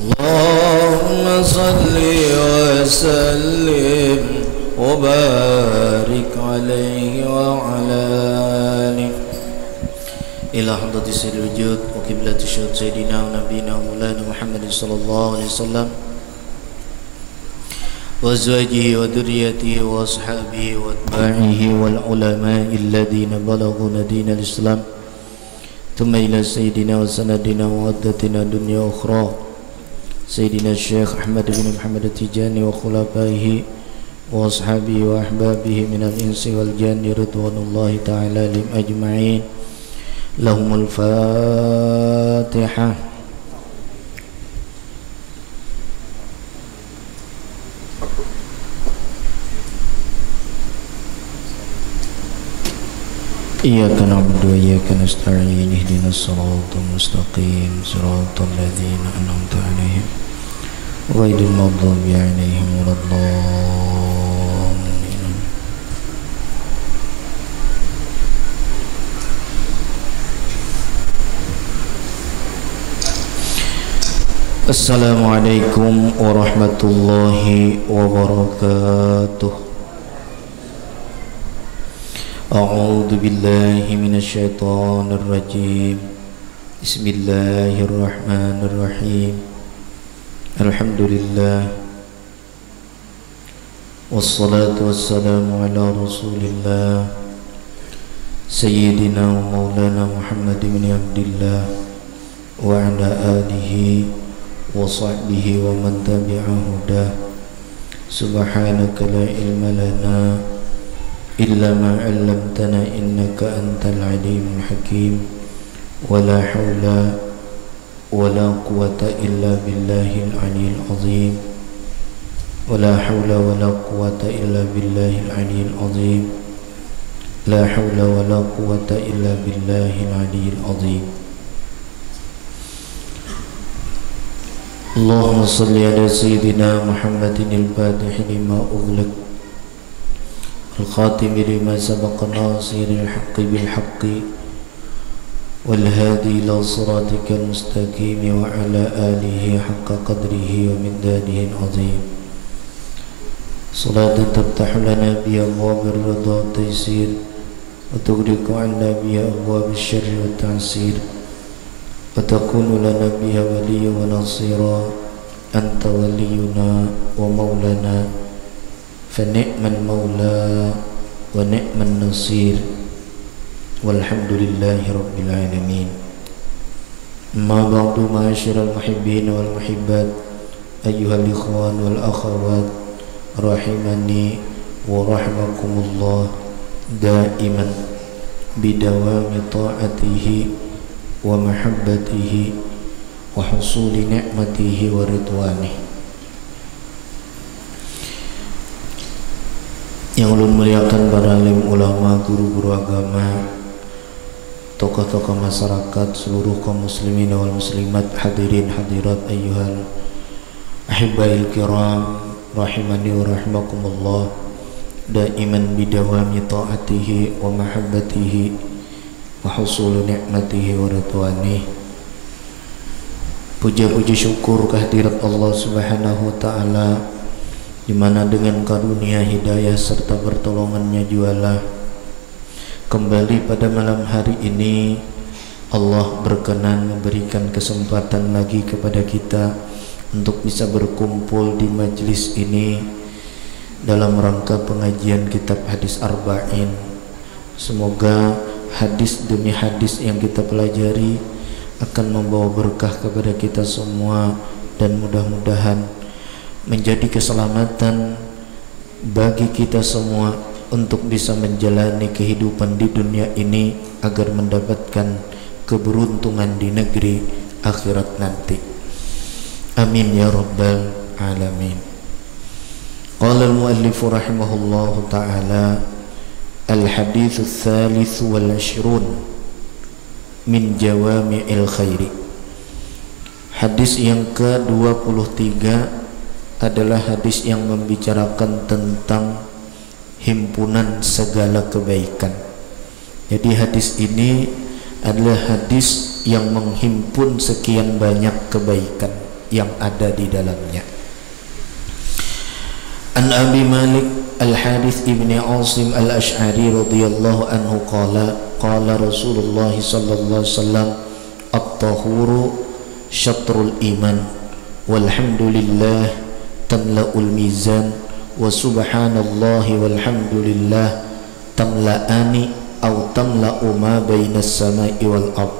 اللهم صل وسلم وبارك عليه وعلى آله إلى حضرة سيد الوجود وقبلة الشهود سيدنا ونبينا مولانا محمد صلى الله عليه وسلم وأزواجه وذريته وأصحابه وأتباعه والعلماء الذين بلغوا دين الإسلام ثم إلى سيدنا وسندنا وعدتنا دنيا أخرى سيدنا الشيخ أحمد بن محمد التجاني وخلفائه وأصحابه وأحبابه من الإنس والجن رضوان الله تعالى عليهم أجمعين لهم الفاتحة. إياك نعبد وإياك نستعين اهدنا الصراط المستقيم صراط الذين أنعمت عليهم غير المغضوب عليهم ولا الضالين. السلام عليكم ورحمة الله وبركاته. أعوذ بالله من الشيطان الرجيم. بسم الله الرحمن الرحيم. الحمد لله والصلاة والسلام على رسول الله سيدنا ومولانا محمد بن عبد الله وعلى آله وصحبه ومن تبع هداه. سبحانك لا علم لنا إلا ما علمتنا إنك أنت العليم الحكيم ولا حول ولا قوة إلا بالله العلي العظيم ولا حول ولا قوة إلا بالله العلي العظيم لا حول ولا قوة إلا بالله العلي العظيم. اللهم صل على سيدنا محمد الفاتح لما أغلق الخاتم لما سبق ناصر الحق بالحق والهادي إلى صراطك المستقيم وعلى آله حق قدره ومقداره العظيم. صلاة تفتح لنا بأبواب الرضا والتيسير وتغلق عنا بها أبواب الشر والتعسير وتكون لنا بها وليا ونصيرا. أنت ولينا ومولانا فنعم المولى ونعم النصير والحمد لله رب العالمين. ما بعد معاشر المحبين والمحبات أيها الإخوان والأخوات رحمني ورحمكم الله دائما بدوام طاعته ومحبته وحصول نعمته ورضوانه. Yang ulun muliakan para alim ulama, guru-guru agama, tokoh-tokoh masyarakat, seluruh kaum muslimin wal muslimat, hadirin hadirat ayyuhal ahibbail kiram rahimani wa rahimakumullah daiman bidawami ta'atihi wa mahabbatihi wa husulu ni'matihi wa ridwanihi. Puja-puji syukur kehadirat Allah subhanahu wa ta'ala, di mana dengan karunia hidayah serta pertolongannya jualah kembali pada malam hari ini Allah berkenan memberikan kesempatan lagi kepada kita untuk bisa berkumpul di majlis ini dalam rangka pengajian kitab hadis arba'in. Semoga hadis demi hadis yang kita pelajari akan membawa berkah kepada kita semua dan mudah-mudahan menjadi keselamatan bagi kita semua untuk bisa menjalani kehidupan di dunia ini agar mendapatkan keberuntungan di negeri akhirat nanti. Amin ya rabbal alamin. Qala al-muallif rahimahullahu ta'ala al-hadithu tsalits wal 'ishrun min jawami'il khairi. Hadis yang ke-23 adalah hadis yang membicarakan tentang himpunan segala kebaikan. Jadi hadis ini adalah hadis yang menghimpun sekian banyak kebaikan. yang ada di dalamnya. An Abi Malik Al-Harith ibn Asim Al-Ash'ari radhiyallahu anhu qala Rasulullah sallallahu alaihi wasallam at-tahuru syatrul iman walhamdulillah tamla'ul mizan wa subhanallahi walhamdulillah tamla'ani aw tamla'u ma bainas samai wal ard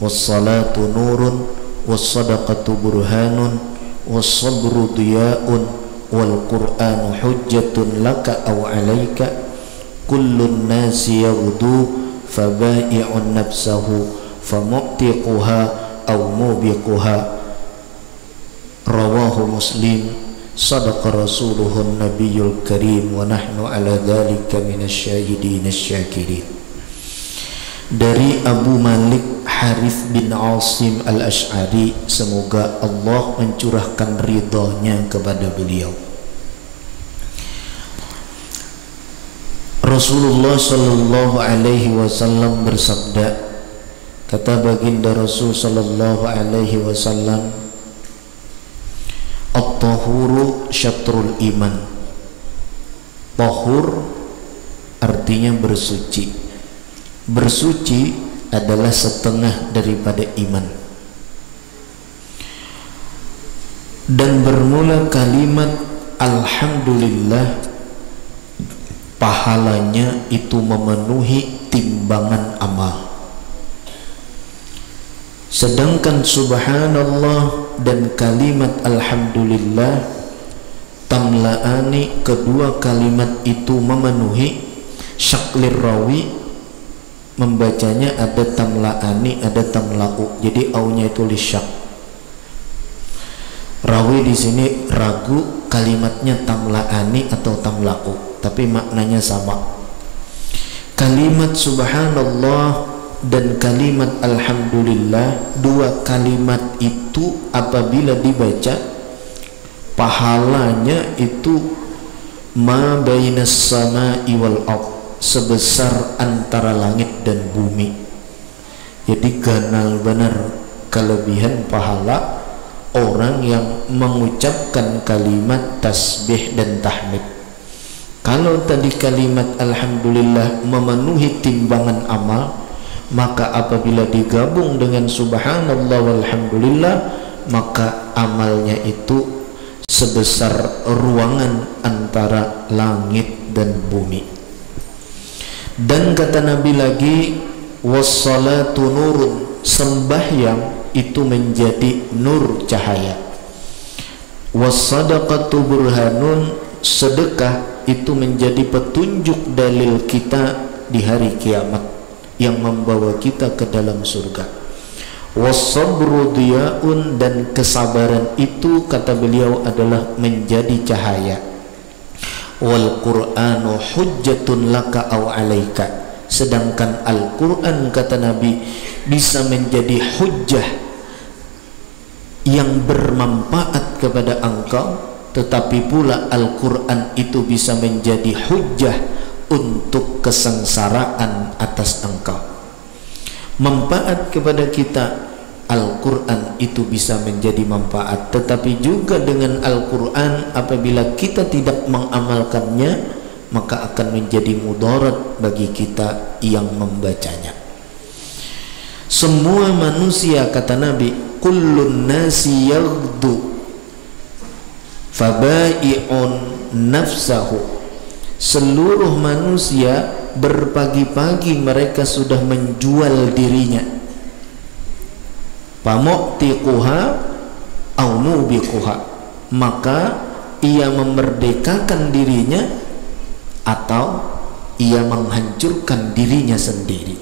was-salatu nurun was-sadaqatu burhanun was-sabru diya'un wal qur'anu hujjatun laka aw alayka kullun nasi yaghdu fabai'un nafsahu famu'tiquha aw mubiquha rawahu Muslim. Sadaqa rasuluhun nabiyul karim wa nahnu ala dhalika minasyahidin asyakirin. Dari Abu Malik Harith bin Asim Al-Ash'ari, semoga Allah mencurahkan ridhonya kepada beliau. Rasulullah sallallahu alaihi wasallam bersabda, kata baginda Rasul sallallahu alaihi wasallam, at-tahuru syatrul iman. Tahur artinya bersuci. Bersuci adalah setengah daripada iman. Dan bermula kalimat alhamdulillah, pahalanya itu memenuhi timbangan amal. Sedangkan subhanallah dan kalimat alhamdulillah tamla'ani, kedua kalimat itu memenuhi. Syaklir rawi membacanya ada tamla'ani, ada tamla'u, jadi aunya itu lisyak. Rawi di sini ragu kalimatnya tamla'ani atau tamla'u, tapi maknanya sama. Kalimat subhanallah dan kalimat alhamdulillah, dua kalimat itu apabila dibaca pahalanya itu ma bainas samai wal ard, sebesar antara langit dan bumi. Jadi ganal benar kelebihan pahala orang yang mengucapkan kalimat tasbih dan tahmid. Kalau tadi kalimat alhamdulillah memenuhi timbangan amal, maka apabila digabung dengan subhanallah walhamdulillah, maka amalnya itu sebesar ruangan antara langit dan bumi. Dan kata Nabi lagi, wassalatu nurun, sembahyang itu menjadi nur cahaya. Wassadaqatu burhanun, sedekah itu menjadi petunjuk dalil kita di hari kiamat yang membawa kita ke dalam surga. Wassabru diya'un, dan kesabaran itu kata beliau adalah menjadi cahaya. Wal Qur'anu hujjatun laka aw alaika, sedangkan Al-Quran kata Nabi bisa menjadi hujjah yang bermanfaat kepada engkau, tetapi pula Al-Quran itu bisa menjadi hujjah untuk kesengsaraan atas engkau. Manfaat kepada kita, Al-Quran itu bisa menjadi manfaat, tetapi juga dengan Al-Quran apabila kita tidak mengamalkannya, maka akan menjadi mudarat bagi kita yang membacanya. Semua manusia kata Nabi, kullun nasi yaghdu fabai'un nafsahu, seluruh manusia berpagi-pagi mereka sudah menjual dirinya. Famu'tiquha aw mubiquha, maka ia memerdekakan dirinya atau ia menghancurkan dirinya sendiri.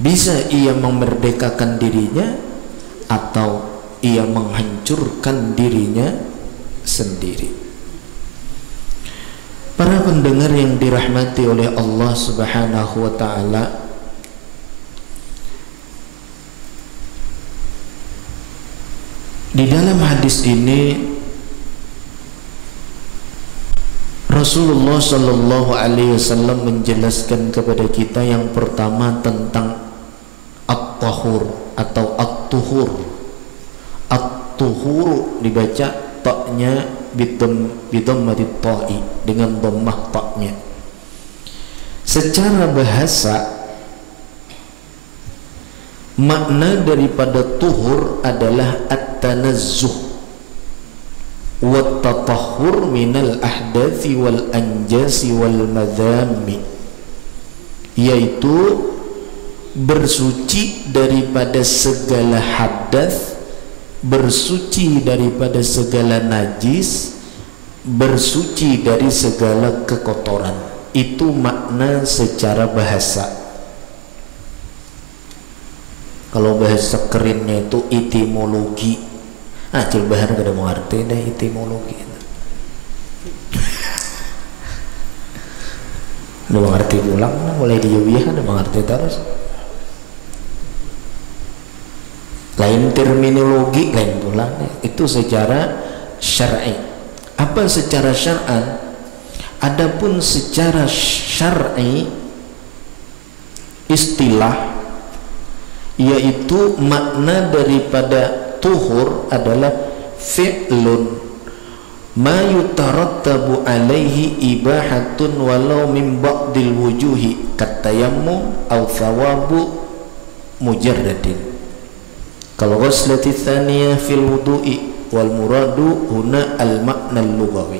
Bisa ia memerdekakan dirinya atau ia menghancurkan dirinya sendiri. Para pendengar yang dirahmati oleh Allah Subhanahu wa taala, di dalam hadis ini Rasulullah sallallahu alaihi wasallam menjelaskan kepada kita yang pertama tentang at-tahur atau at-tuhur. at-tuhuru dibaca ta'nya bidhammatit ta'i, dengan dhammah ta'nya. Secara bahasa makna daripada tuhur adalah at-tanazzuh wa at-tatahhur minal ahdathi wal anjasi wal madhammi, yaitu bersuci daripada segala hadas, bersuci daripada segala najis, bersuci dari segala kekotoran. Itu makna secara bahasa. Kalau bahasa kerennya itu etimologi. Cil bahar kada mengerti dah etimologi. Udah mengerti pulang, mulai diubiah udah mengerti terus. Lain terminologi, lain pulang. Itu secara syar'i. Apa secara syar'an? Adapun secara syar'i istilah, yaitu makna daripada tuhur adalah fi'lun ma yutarattabu alaihi ibahatun walau min ba'dil wujuhi katayammum aw thawabu mujarradin. Kalau ghuslati tsaniyah fil wudu'i wal muradu huna al makna al-lughawi.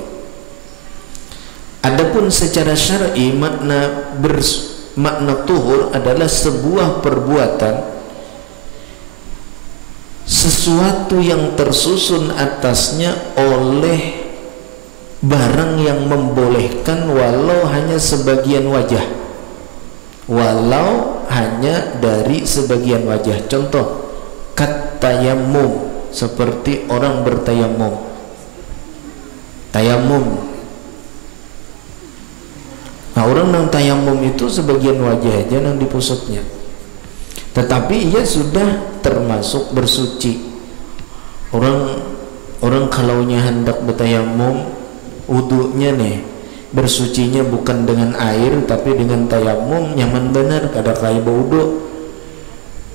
Adapun secara syar'i makna tuhur adalah sebuah perbuatan, sesuatu yang tersusun atasnya oleh barang yang membolehkan walau hanya sebagian wajah, walau hanya dari sebagian wajah. Contoh tayamum, seperti orang bertayamum. Tayamum. Nah, orang yang tayamum itu sebagian wajah aja yang di pusatnya, tetapi ia sudah termasuk bersuci. Orang kalaunya hendak bertayamum, wudunya nih bersucinya bukan dengan air tapi dengan tayamum, nyaman benar, kada kayak wudu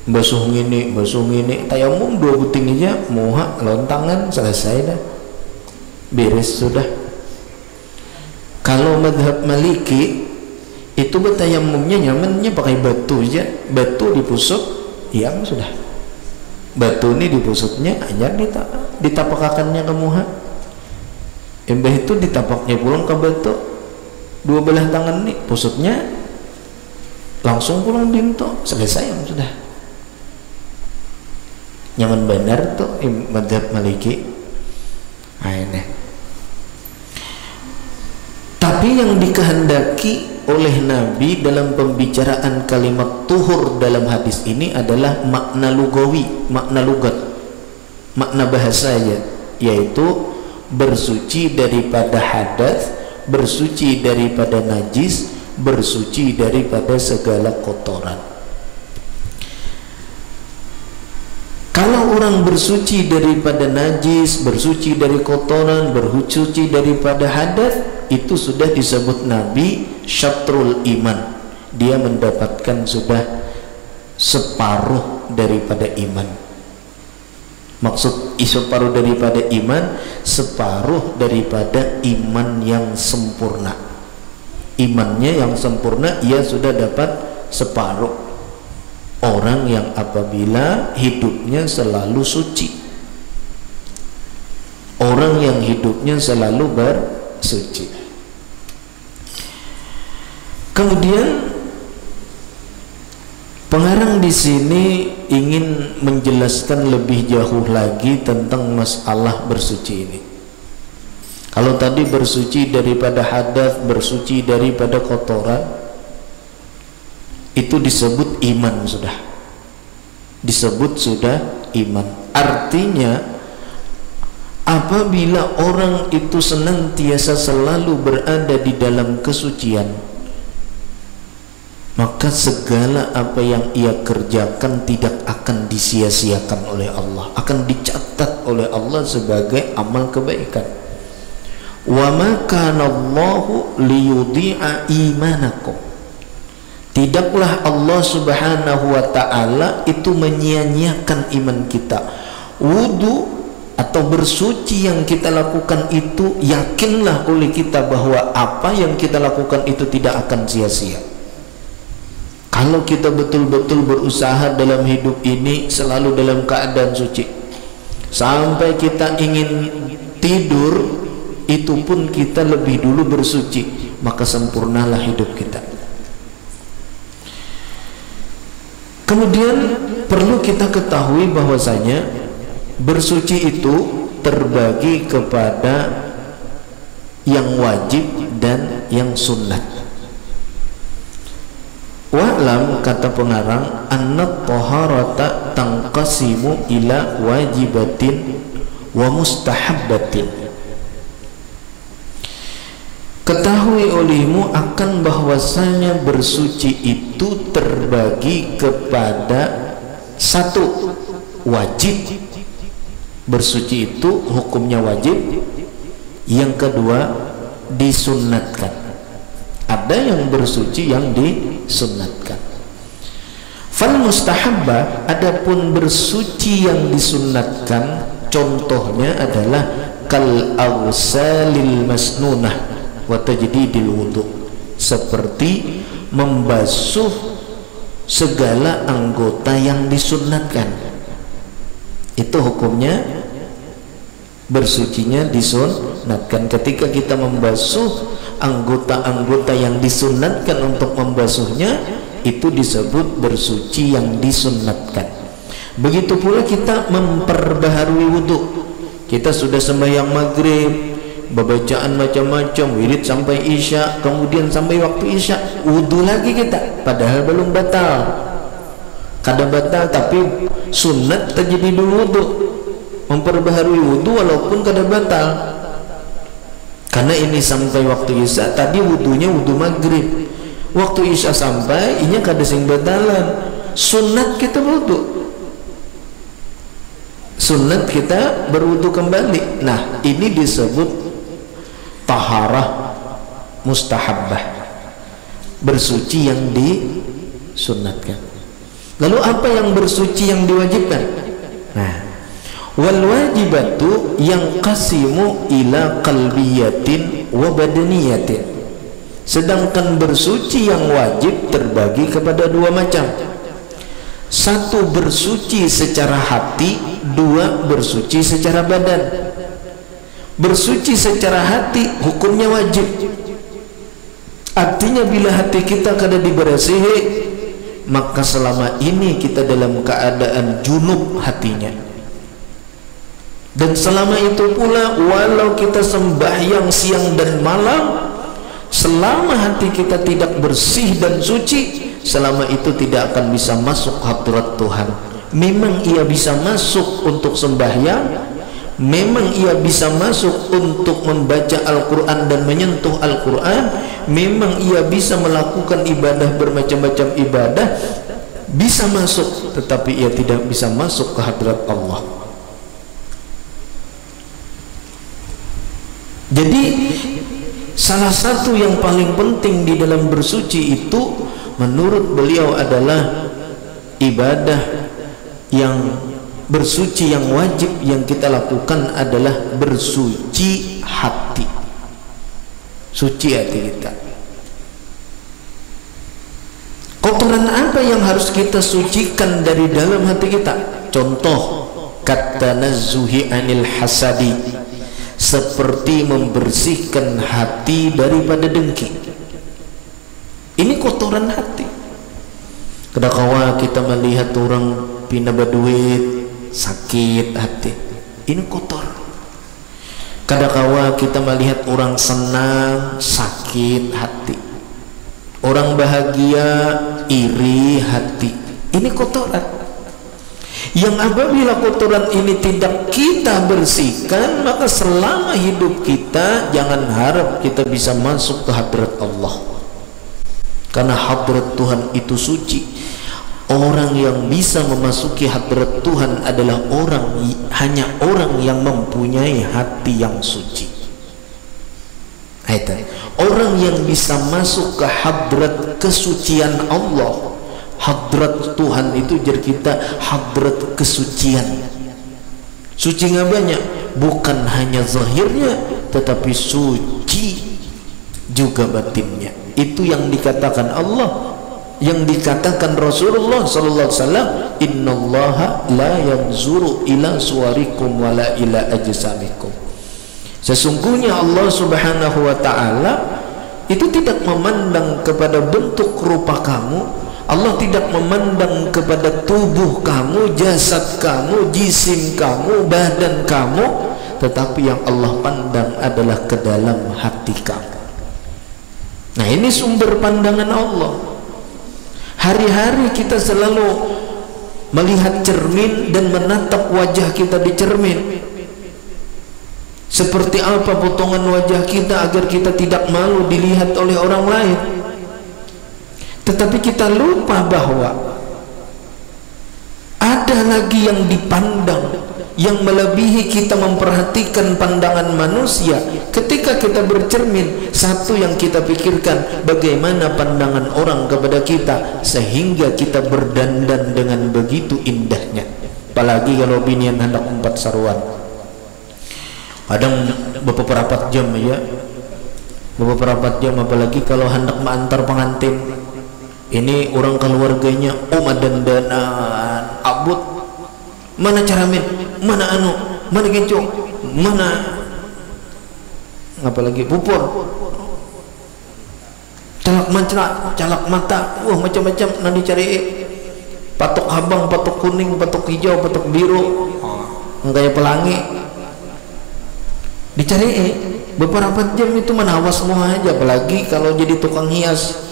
basuh ngini tayamum 2 buting aja muha lontangan selesai dah, beres sudah. Kalau madhab Maliki itu bertayamumnya nyamannya pakai batu aja, batu dipusuk yang sudah, batu ini dipusuknya hanya ditapakakannya ke muha, embah itu ditapaknya pulang ke batu, 2 belah tangan nih pusuknya langsung pulang dinto, selesai yang sudah. Nyaman benar tuh madhab Maliki. Ini. Tapi yang dikehendaki oleh Nabi dalam pembicaraan kalimat tuhur dalam hadis ini adalah makna lugawi, makna lugat, makna bahasanya, yaitu bersuci daripada hadas, bersuci daripada najis, bersuci daripada segala kotoran. Kalau orang bersuci daripada najis, bersuci dari kotoran, bersuci daripada hadas, itu sudah disebut Nabi syatrul iman. Dia mendapatkan sudah separuh daripada iman. Maksud separuh daripada iman, separuh daripada iman yang sempurna. Imannya yang sempurna, ia sudah dapat separuh. Orang yang apabila hidupnya selalu suci, orang yang hidupnya selalu bersuci. Kemudian pengarang di sini ingin menjelaskan lebih jauh lagi tentang masalah bersuci ini. Kalau tadi bersuci daripada hadas, bersuci daripada kotoran, itu disebut iman sudah, disebut sudah iman. Artinya apabila orang itu senantiasa selalu berada di dalam kesucian, maka segala apa yang ia kerjakan tidak akan disia-siakan oleh Allah, akan dicatat oleh Allah sebagai amal kebaikan. Wa ma kana Allahu liyudhi'a imanakum. Tidaklah Allah subhanahu wa ta'ala itu menyia-nyiakan iman kita. Wudu atau bersuci yang kita lakukan itu, yakinlah oleh kita bahwa apa yang kita lakukan itu tidak akan sia-sia. Kalau kita betul-betul berusaha dalam hidup ini selalu dalam keadaan suci, sampai kita ingin tidur itu pun kita lebih dulu bersuci, maka sempurnalah hidup kita. Kemudian perlu kita ketahui bahwasanya bersuci itu terbagi kepada yang wajib dan yang sunnat. Wa'lam, kata pengarang, anna taharata tanqasimu ila wajibatin wa mustahabbatin. Ketahui olehmu akan bahwasanya bersuci itu terbagi kepada satu, wajib. Bersuci itu hukumnya wajib. Yang kedua, disunnatkan. Ada yang bersuci yang disunnatkan. Fal mustahabbah, adapun bersuci yang disunnatkan, contohnya adalah kal awsalil masnunah wa tajdidil wudu, seperti membasuh segala anggota yang disunnatkan. Itu hukumnya bersucinya disunnatkan. Ketika kita membasuh anggota-anggota yang disunnatkan untuk membasuhnya, itu disebut bersuci yang disunnatkan. Begitu pula kita memperbaharui wudu. Kita sudah sembahyang maghrib, bacaan macam-macam, wirid sampai isya, kemudian sampai waktu isya wudu lagi kita, padahal belum batal. Kadang batal tapi sunnat tajdidul wudu, memperbaharui wudu walaupun kadang batal. Karena ini sampai waktu isya, tadi wudunya wudu maghrib, waktu isya sampai ini kada sing batalan, sunat kita wudu, sunat kita berwudu kembali. Nah, ini disebut taharah mustahabbah, bersuci yang disunatkan. Lalu apa yang bersuci yang diwajibkan? Nah, wal wajibatu yang qasimu ila qalbiyatin wa badaniyatin. Sedangkan bersuci yang wajib terbagi kepada dua macam. Satu, bersuci secara hati. Dua, bersuci secara badan. Bersuci secara hati hukumnya wajib. Artinya bila hati kita kada dibersihi, maka selama ini kita dalam keadaan junub hatinya. Dan selama itu pula, walau kita sembahyang siang dan malam, selama hati kita tidak bersih dan suci, selama itu tidak akan bisa masuk hadrat Tuhan. Memang ia bisa masuk untuk sembahyang, memang ia bisa masuk untuk membaca Al-Quran dan menyentuh Al-Quran, memang ia bisa melakukan ibadah, bermacam-macam ibadah, bisa masuk, tetapi ia tidak bisa masuk ke hadrat Allah. Jadi salah satu yang paling penting di dalam bersuci itu menurut beliau adalah ibadah yang bersuci yang wajib yang kita lakukan adalah bersuci hati. Suci hati kita. Kotoran apa yang harus kita sucikan dari dalam hati kita? Contoh, katanazzuhi anil hasadi, seperti membersihkan hati daripada dengki. Ini kotoran hati. Kadang-kadang kita melihat orang pindah berduit, sakit hati, ini kotor. Kadang-kadang kita melihat orang senang, sakit hati. Orang bahagia, iri hati, ini kotoran. Yang apabila kotoran ini tidak kita bersihkan, maka selama hidup kita jangan harap kita bisa masuk ke hadrat Allah. Karena hadrat Tuhan itu suci. Orang yang bisa memasuki hadrat Tuhan adalah hanya orang yang mempunyai hati yang suci. Orang yang bisa masuk ke hadrat kesucian Allah. Hadrat Tuhan itu jadi kita hadrat kesucian. Suci banyak, bukan hanya zahirnya, tetapi suci juga batinnya. Itu yang dikatakan Allah, yang dikatakan Rasulullah sallallahu alaihi wasallam, innallaha la yanzuru ila suwarikum wala ila ajsamikum. Sesungguhnya Allah Subhanahu wa taala itu tidak memandang kepada bentuk rupa kamu. Allah tidak memandang kepada tubuh kamu, jasad kamu, jisim kamu, badan kamu, tetapi yang Allah pandang adalah ke dalam hati kamu. Nah, ini sumber pandangan Allah. Hari-hari kita selalu melihat cermin dan menatap wajah kita di cermin. Seperti apa potongan wajah kita agar kita tidak malu dilihat oleh orang lain. Tetapi kita lupa bahwa ada lagi yang dipandang, yang melebihi kita memperhatikan pandangan manusia. Ketika kita bercermin, satu yang kita pikirkan, bagaimana pandangan orang kepada kita, sehingga kita berdandan dengan begitu indahnya. Apalagi kalau binian hendak 4 saruan, kadang beberapa jam ya, beberapa jam, apalagi kalau hendak mengantar pengantin. Ini orang keluarganya dandanan abut, mana caramin, mana anu, mana gencong, mana apalagi pupur, calak mata, macam-macam nanti cari patok habang, patok kuning, patok hijau, patok biru, kayak pelangi dicari beberapa jam itu mana awas semua aja. Apalagi kalau jadi tukang hias,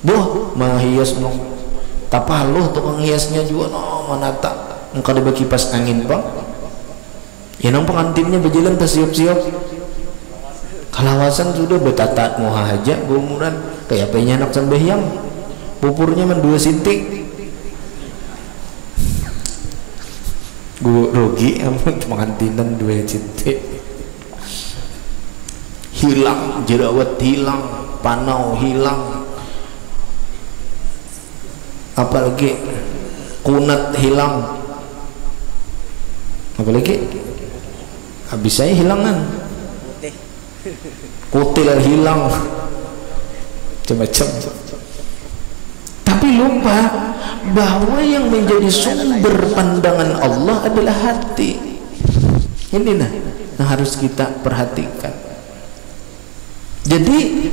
mah hias no tapaluh tukang hiasnya juga no manata engkau ada kipas angin bang ya, nang pengantinnya berjalan tas siap-siap kalawasan sudah betatat moha aja berumuran kayak apanya anak sembahyang pupurnya man 2 sintik gue rugi amun pengantinan 2 sintik, hilang jerawat, hilang panau, hilang apalagi kunat hilang, apalagi habis saya hilangan kutil hilang macam-macam. Tapi lupa bahwa yang menjadi sumber pandangan Allah adalah hati. Ini nah harus kita perhatikan. Jadi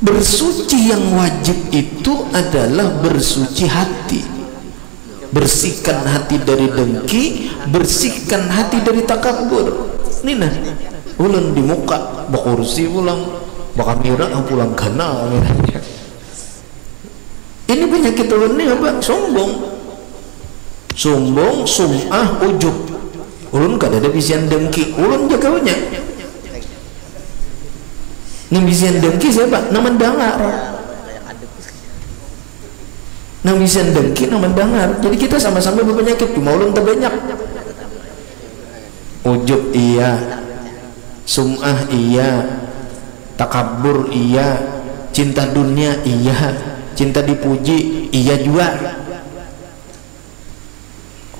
bersuci yang wajib itu adalah bersuci hati. Bersihkan hati dari dengki, bersihkan hati dari takabur. Ini nah, ulun di muka, bakursi pulang, bakamira pulang kana. Ini penyakit ulun ini apa? Sombong, sum'ah, ujub. Ulun kada ada bisian dengki, ulun jagaunya. Nang bisian dengki siapa? Nama dengar. Nang bisian dengki nama dengar. Jadi kita sama-sama berpenyakit. Cuma ulun terbanyak. Ujub iya, sum'ah iya, takabur iya, cinta dunia iya, cinta dipuji iya juga.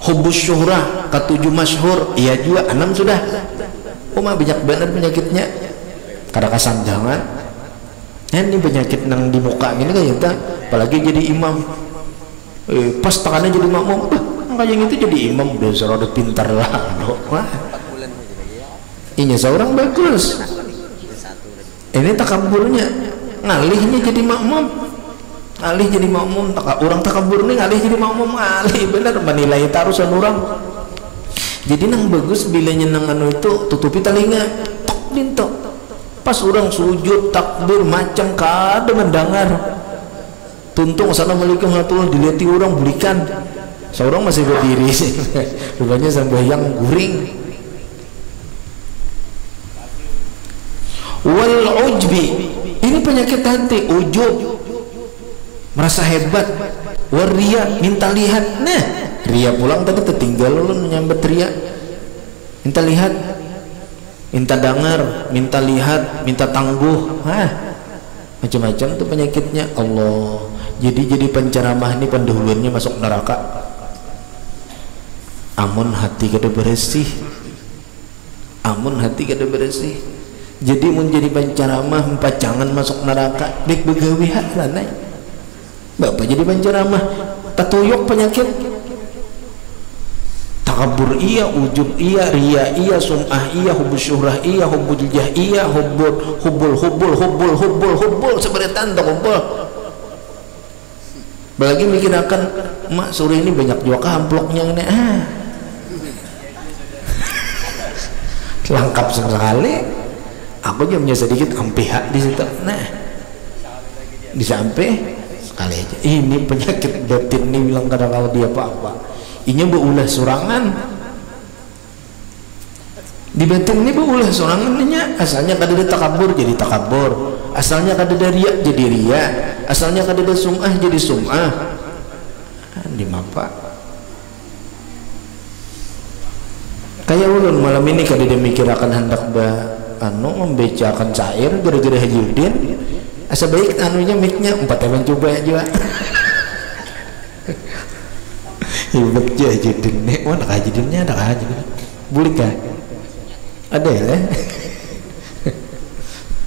Hubus syuhrah, ketujuh masyhur iya juga. 6 sudah. Mah banyak benar penyakitnya. Kada kasanjangan. Ini penyakit nang di muka gini kan kita, apalagi jadi imam. Pas tangannya jadi makmum, kayak itu jadi imam udah seorang pintar lah. Wah. Ini seorang bagus. Ini takaburnya, ngalihnya jadi makmum. Alih jadi makmum, orang takabur nih ngalih jadi makmum, alih bener menilai tarusan orang. Jadi nang bagus bilanya nang anu itu tutupi telinga, tok dintok. Pas orang sujud takbir macam kada mendengar. Tuntung assalamualaikum warahmatullahi dilihat orang belikan. Seorang masih berdiri. Rupanya sembahyang guring. Wal ujbi, ini penyakit hati, ujub, merasa hebat. Waria, minta lihat. Nah, ria pulang tadi tertinggal lu menyambut ria. Minta lihat, minta dengar, minta lihat, minta tangguh, macam-macam tuh penyakitnya. Allah, jadi penceramah ini pendahuluannya masuk neraka. amun hati kada bersih, amun hati kada bersih. Jadi menjadi penceramah pacangan masuk neraka dek begawi hak lanai bapak jadi penceramah tatuyuk penyakit takabur iya, ujub iya, ria iya, sum'ah iya, hubul syuhrah iya, hubul jah iya, hubul seberetan tak hubul. Belagi mikir akan mak sore ini banyak juga amploknya ini lengkap sekali. Aku jamnya sedikit ampihak di situ. Nah, disampai sekali aja. Ini penyakit batin ini bilang kadang kalau dia apa-apa. Ini berulah surangan. Di batin ini berulah surangannya. Asalnya kada ada takabur jadi takabur. Asalnya kada ada riya jadi riya. Asalnya kada ada sum'ah jadi sum'ah. Di mapa. Kayak ulun malam ini kada dia mikir akan hendak membacakan syair gara-gara Haji Udin. Asa baik anunya mic-nya 4 tahun coba aja. Hebat aja Haji Udin nih. Wah, nak Haji Udinnya ada aja. Boleh kah? Ada ya?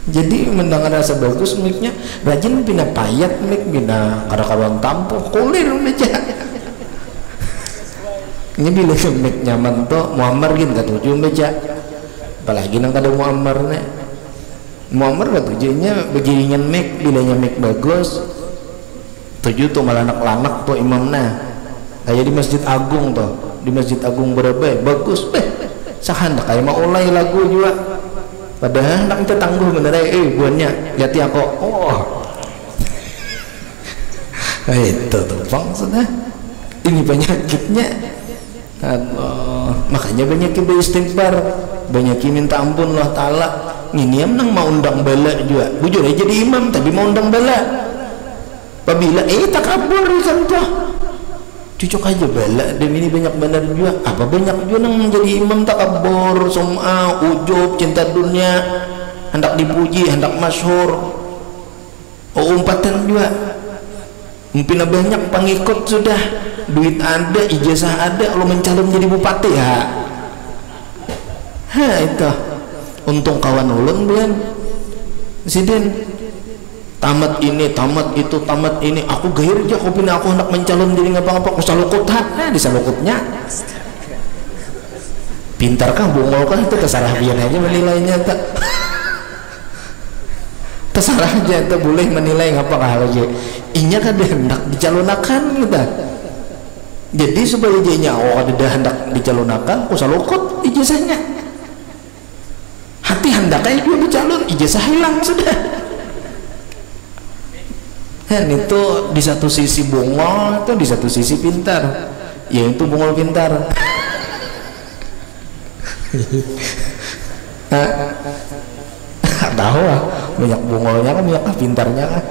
Jadi mendengar rasa bagus mic-nya, rajin pindah payat mic, pindah kawan tampuk kulir meja. Ini bila mic nyaman tuh Muammar gin katuju meja. Apalagi nang kada Muammar nih. Muammar katujunya begiringan mic, bilanya mic bagus. Tujuh tuh malah anak-anak tuh imamna. Kayak di Masjid Agung tuh, di Masjid Agung Berabai bagus sahan kayak mau ulai lagu juga. Padahal nak kita tangguh bener buannya lihat ya kok. Itu tuh bang sudah. Ini penyakitnya. Makanya banyak beristighfar, banyak minta ampun Allah Ta'ala. Ini yang mau undang bala juga. Bujur aja jadi imam tapi mau undang bala. Apabila takabur kan tuh. Cucuk aja bala dan ini banyak benar juga. Apa banyak juga nang menjadi imam takabur, sum'ah, ujub, cinta dunia, hendak dipuji, hendak masyhur. Umpatan juga. Mungkin banyak pengikut sudah, duit ada, ijazah ada, lo mencalon jadi bupati ya. Itu. Untung kawan ulun bian. Presiden tamat ini, tamat itu, tamat ini. Aku gair aja, aku pindah aku hendak mencalon jadi ngapa-ngapa. Aku salukut di salukutnya. Pintar kah, bungol kah itu terserah bian aja menilainya tak. Terserah aja itu boleh menilai ngapa kah lagi. Inya kan hendak dicalonakan kita. Jadi supaya dia ada hendak dicalonakan, aku salukut ijazahnya. Hati hendaknya juga dicalon, ijazah hilang sudah. Dan itu di satu sisi bungol, itu di satu sisi pintar. Yaitu bungol pintar. Tahu lah, banyak bungolnya kan banyak pintarnya kan.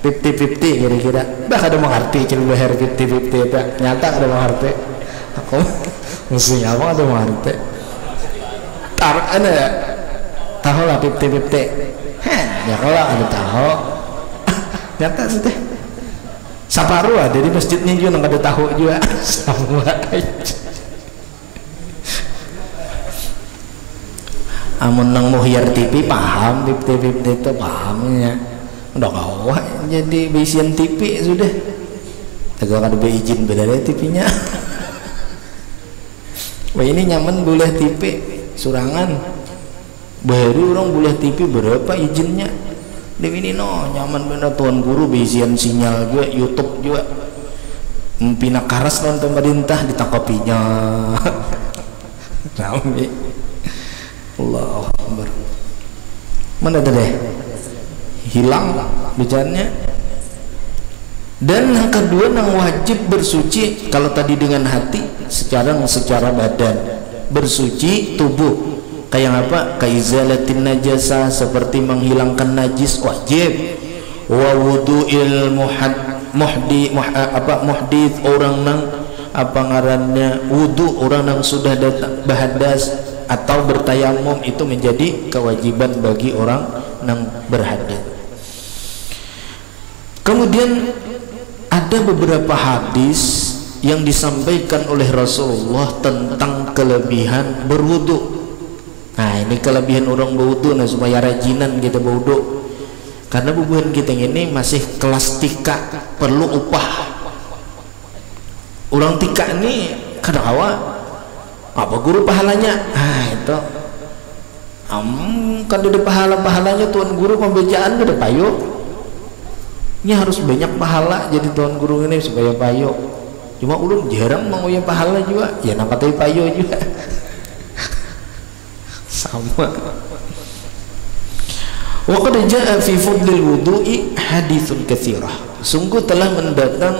50-50 kira-kira. Bah ada mengerti cuma bahar 50-50 itu nyata ada mengerti. Aku mestinya apa ada mengerti. Taruh ada tahu lah 50-50. Ya kalau ada tahu nyata sudah. Saparu ada di masjidnya juga nggak ada tahu juga sama aja. Amun nang muhyar TV paham 50-50 itu pahamnya. Udah kau jadi bisian TV sudah. Agak ada izin bedanya TV-nya. Wah ini nyaman boleh TV surangan. Baru orang boleh TV berapa izinnya? Dewi ini nyaman bener tuan guru bisian sinyal juga YouTube juga. Pinak karas nonton pemerintah ditangkapinya. Rame. Allah Akbar. Mana deh? Hilang bicaranya. Dan yang kedua yang wajib bersuci kalau tadi dengan hati secara badan bersuci tubuh kayak apa kaizalatin najasa seperti menghilangkan najis wajib wa wudu'il muhdith orang nang apa ngarannya wudu orang nang sudah berhadas atau bertayamum itu menjadi kewajiban bagi orang nang berhadas. Kemudian ada beberapa hadis yang disampaikan oleh Rasulullah tentang kelebihan berwudu. Nah, ini kelebihan orang berwudu, nah supaya rajinan kita berwudu. Karena bubuhan kita ini masih kelas tika, perlu upah. Orang tika ini kadang awal apa guru pahalanya? Ah itu, kan ada pahalanya tuan guru pembejaan ada payo. Ini harus banyak pahala jadi tuan guru ini supaya payo. Cuma ulun jarang mau yang pahala juga, ya nampak tapi payo juga. Sama. Wa qad jaa fi fadlil wudu'i haditsun katsirah. Sungguh telah mendatang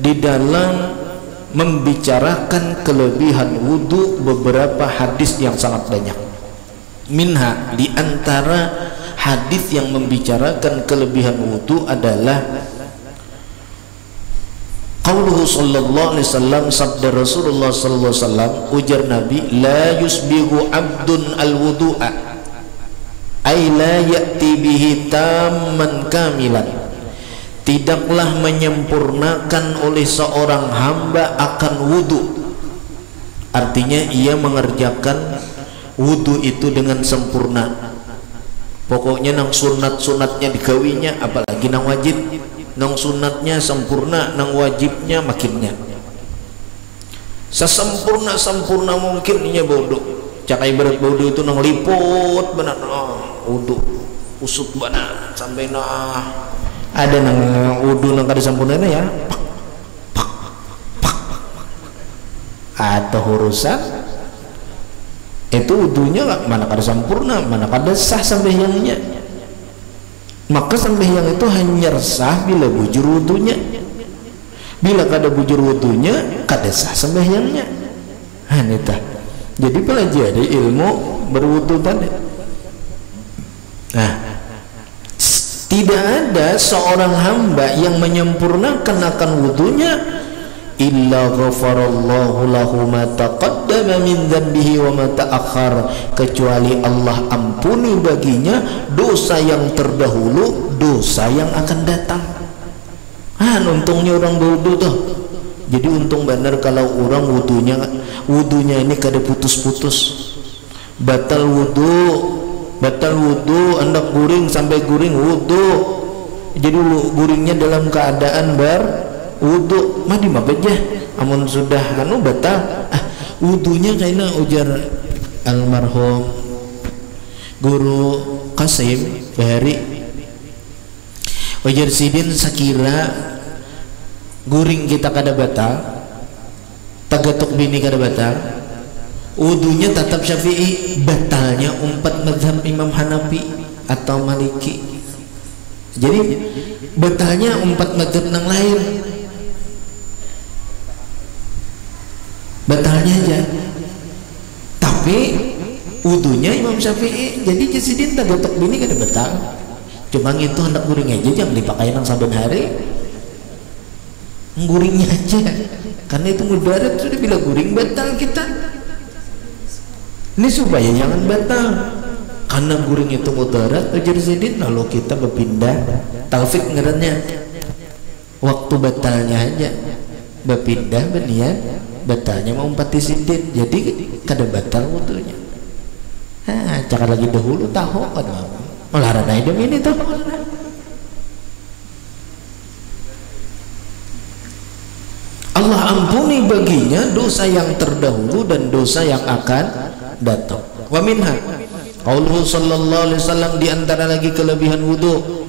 di dalam membicarakan kelebihan wudu beberapa hadis yang sangat banyak. Minha, di antara hadis yang membicarakan kelebihan wudu adalah qauluhu sallallahu alaihi wasallam, sabda Rasulullah sallallahu alaihi wasallam, ujar Nabi, la yusbihu abdun al-wudu'a ay la ya'ti bihi tamman kamilan. Tidaklah menyempurnakan oleh seorang hamba akan wudu. Artinya ia mengerjakan wudu itu dengan sempurna. Pokoknya nang sunat-sunatnya digawinya, apalagi nang wajib. Nang sunatnya sempurna, nang wajibnya makinnya. Sesempurna-sempurna mungkin nya wudu. Cakai berat wudu itu nang liput benar. Wudu usut benar sampai ada nang wudu nang kada sempurna ya. Pak. Atau urusan itu wudunya mana kada sempurna, mana kada sah sembahyangnya. Maka sembahyang itu hanya sah bila bujur wudunya. Bila kada bujur wudunya, kada sah sembahyangnya. Hanita. Jadi pelajari ilmu berwudu tadi. Nah, tidak ada seorang hamba yang menyempurnakan akan wudunya illa ghafarallahu lahu ma taqaddama min dhanbihi wa ma ta'akhkhar, kecuali Allah ampuni baginya dosa yang terdahulu, dosa yang akan datang. Untungnya orang berwudu tuh. Jadi untung benar kalau orang wudunya ini kada putus-putus. Batal wudu hendak guring sampai guring wudu. Jadi guringnya dalam keadaan wudu mah di mabejah amun sudah batal wudunya kaina ujar almarhum guru Qasim Bahari ujar sidin sakira guring kita kada batal, tagatuk bini kada batal, wudunya tetap Syafi'i, batalnya umpat mazhab Imam Hanafi atau Maliki. Jadi batalnya umpat mazhab nang lain, batalnya aja, tapi wudunya Imam Syafi'i. Jadi jasidin tagatuk bini kada batal, cuma itu hendak guring aja, jangan dipakai nang saben hari, guringnya aja, karena itu mudarat sudah bila guring batal kita. Ini supaya jangan batal, karena guring itu mudarat ujar sidin, lalu kita berpindah taufik ngarannya waktu batalnya aja berpindah berniat batalnya mau umpati sidin, jadi kada batal wudunya. Cakap lagi dahulu tahu kan olahraga hidup ini tuh. Allah ampuni baginya dosa yang terdahulu dan dosa yang akan datang. Wa minha qauluhu sallallahu alaihi wasallam, di antara lagi kelebihan wudu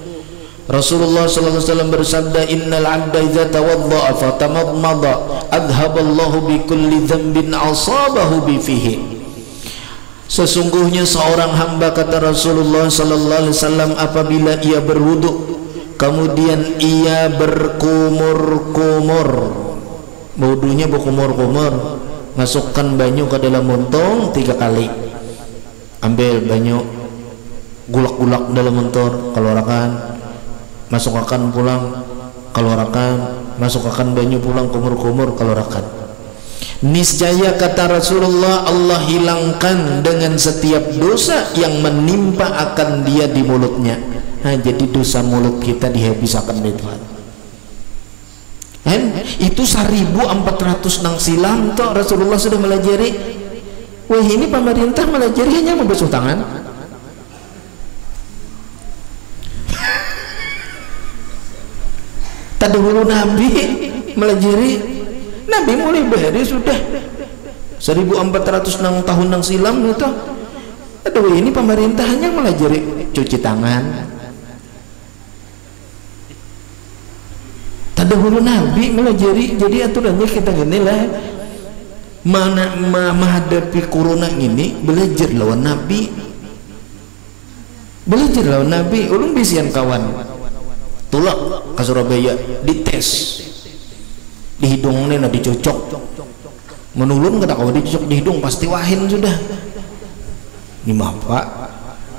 Rasulullah sallallahu alaihi wasallam bersabda, innal 'abda idza tawadda'a fatamadmada adhaballahu bi kulli dhanbin asabahu bi fihi. Sesungguhnya seorang hamba, kata Rasulullah sallallahu alaihi wasallam, apabila ia berwudu kemudian ia berkumur-kumur, wudunya berkumur-kumur, masukkan banyu ke dalam montong 3 kali, ambil banyu, gulak-gulak dalam montong, keluarkan, masukkan pulang, keluarkan, masukkan banyu pulang, kumur-kumur, keluarkan. Niscaya, kata Rasulullah, Allah hilangkan dengan setiap dosa yang menimpa akan dia di mulutnya. Jadi dosa mulut kita dihabiskan di Tuhan. Itu 1400 nang silam toh Rasulullah sudah melajari. Wah, ini pemerintah melajari hanya membasuh tangan. Tadahulu Nabi melajari, Nabi mulai bahari sudah 1400 nang tahun nang silam itu. Aduh, ini pemerintahnya melajari cuci tangan. Tadahulu Nabi melajari, jadi aturannya kita gini lah, mana menghadapi corona ini belajar lawan Nabi, belajar lawan Nabi. Ulun bisian kawan tulak ke Surabaya, dites di hidungnya nah dicocok, menulun kata kau dicocok di hidung pasti wahin sudah. Ini Pak,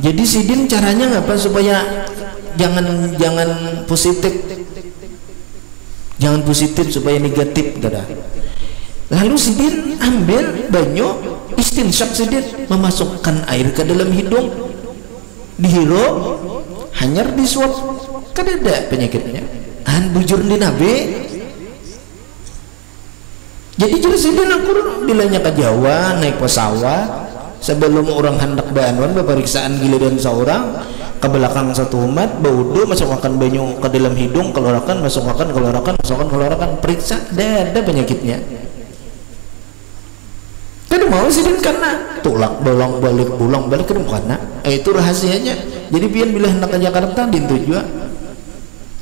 jadi sidin caranya ngapa supaya jangan positif, jangan positif supaya negatif tada. Lalu sidin ambil banyu istinsyak, sidin memasukkan air ke dalam hidung, dihirup, hanyar disuap, kan ada penyakitnya. Bujur di Nabi. Jadi jelas sidin aku bilanya ke Jawa naik pesawat, sebelum orang hendak banwan pemeriksaan giliran seorang, ke belakang satu umat baudu, masukkan banyu ke dalam hidung, keluarkan, masukkan, keluarkan, masukkan, keluarkan, periksa, ada penyakitnya. Kan mau sidin karena tulak bolong balik pulang balik ke rumah, itu rahasianya. Jadi pian bila hendak ke Jakarta dituju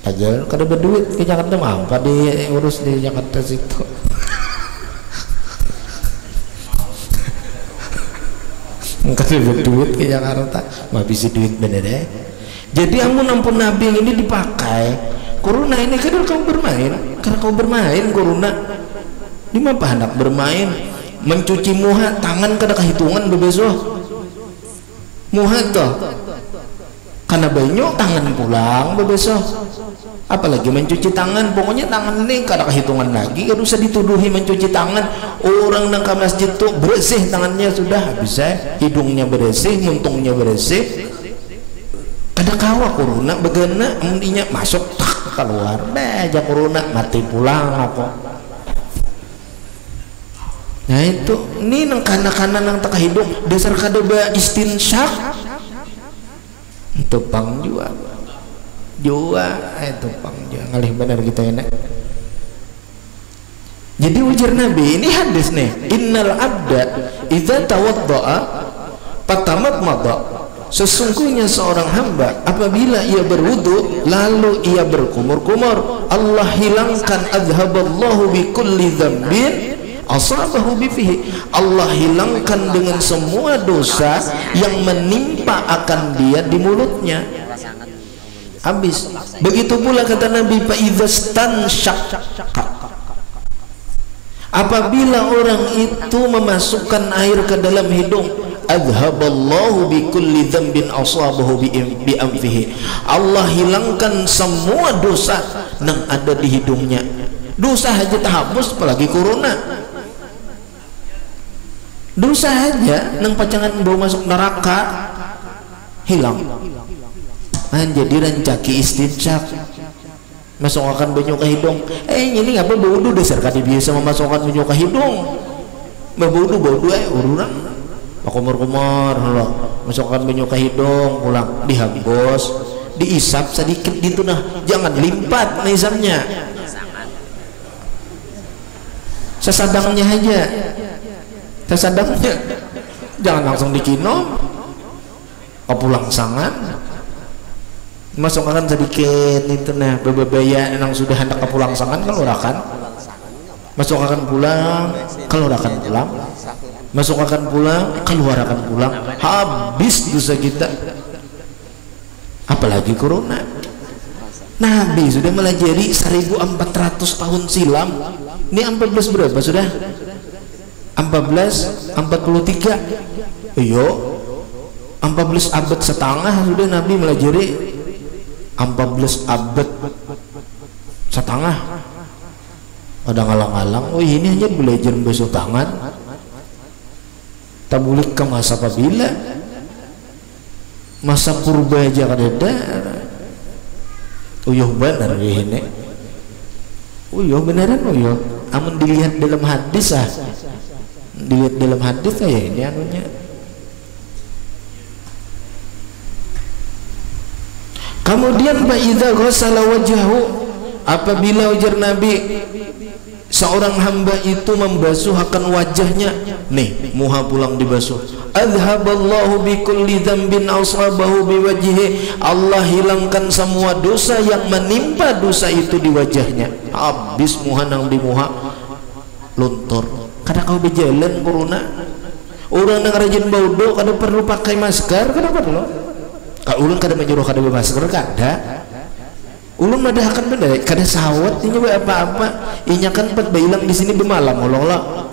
aja kada berduit ke Jakarta, apa diurus di Jakarta situ. Kada berduit ke Jakarta, mah bisa duit bener deh. Jadi ampun Nabi yang ini dipakai corona ini karena kau bermain corona. Di mana hendak bermain, mencuci muha tangan kada kehitungan bebeso. Muha toh karena banyak tangan pulang bebeso. Apalagi mencuci tangan, pokoknya tangan ini kada kehitungan lagi. Kada usah dituduhi mencuci tangan. Orang nang ke masjid tuh bersih tangannya sudah bisa, hidungnya bersih, muntungnya bersih. Kada kawa corona begana intinya masuk tak keluar aja corona mati pulang apa. Nah itu ini nang kanan nang tak hidung dasar kada ba istinsyak itu pang jua itu pang jua ngalih benar kita enak. Jadi ujar Nabi ini hadis nih, innal abda idza tawaddaa fatamat madha, sesungguhnya seorang hamba apabila ia berwudu lalu ia berkumur-kumur, Allah hilangkan adhaballahu bi kulli dzambin asabahu bifihi, Allah hilangkan dengan semua dosa yang menimpa akan dia di mulutnya. Habis. Begitu pula kata Nabi, fa idzastansyaqa, apabila orang itu memasukkan air ke dalam hidung, adhaballahu bi kulli dzambin asabahu bi anfihi, Allah hilangkan semua dosa yang ada di hidungnya. Dosa aja terhapus, apalagi corona. Dosa aja nang pacangan bau masuk neraka hilang. Jadi rancaki istinsyak, masukkan banyu ke hidung. Ini ngapa baudu dasar kadi biasa memasukkan banyu ke hidung. Baudu urang. Kumur-kumur masukkan banyu ke hidung, pulang dihapus, diisap sedikit gitu nah. Jangan limpat nah isapnya. Sesadangnya aja. Sesadangnya. Jangan langsung dikinom. Kepulang sangan. Masukkan sedikit itu nah bebaya yang sudah hendak kepulang sangan keluarkan, masukkan pulang keluarkan pulang, masukkan pulang keluarkan pulang, habis dosa kita. Apalagi corona. Nabi sudah melajari 1400 tahun silam. Ini 14 berapa sudah? 1443. Iyo 14 abad setengah sudah Nabi melajari. 14 abad setengah ada ngalang-ngalang. Oh ini hanya belajar membasuh tangan, tak boleh ke masa apabila masa purba aja kadada uyuh benar ini. Oh iya beneran, oh iya. Amun dilihat dalam hadis dilihat dalam hadis ya ini anunya. Kemudian fa idza ghassala wajhahu, apabila ujar Nabi seorang hamba itu membasuh akan wajahnya, nih muha pulang dibasuh, adhaballahu bikulli dzambin asabahu biwajhihi, Allah hilangkan semua dosa yang menimpa dosa itu di wajahnya. Habis muha nang di muha luntur. Kada kau berjalan corona, orang yang rajin baudo kada perlu pakai masker, kada perlu. Kak ulun kada menyuruh kada bermasker, kada. Ulun madahkan benda, kada sawat ini apa-apa. Inya kan pat bailang di sini bemalam, olah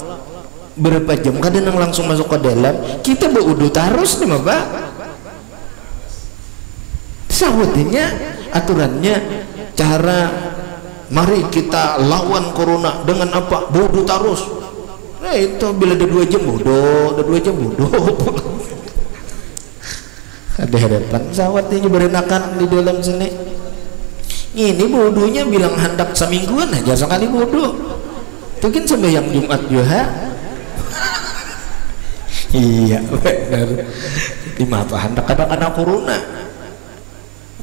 berapa jam kada nang langsung masuk ke dalam. Kita baudu terus nih Pak. Sawatnya aturannya cara mari kita lawan corona dengan apa? Baudu terus. Nah itu bila ada 2 jam bodoh, ada 2 jam bodoh. Ada hadapan sawatnya berenakan di dalam sini. Ini bodohnya bilang hendak semingguan aja sekali bodoh. Mungkin sembahyang Jumat juga. Iya benar. Di mata hendak anak-anak corona.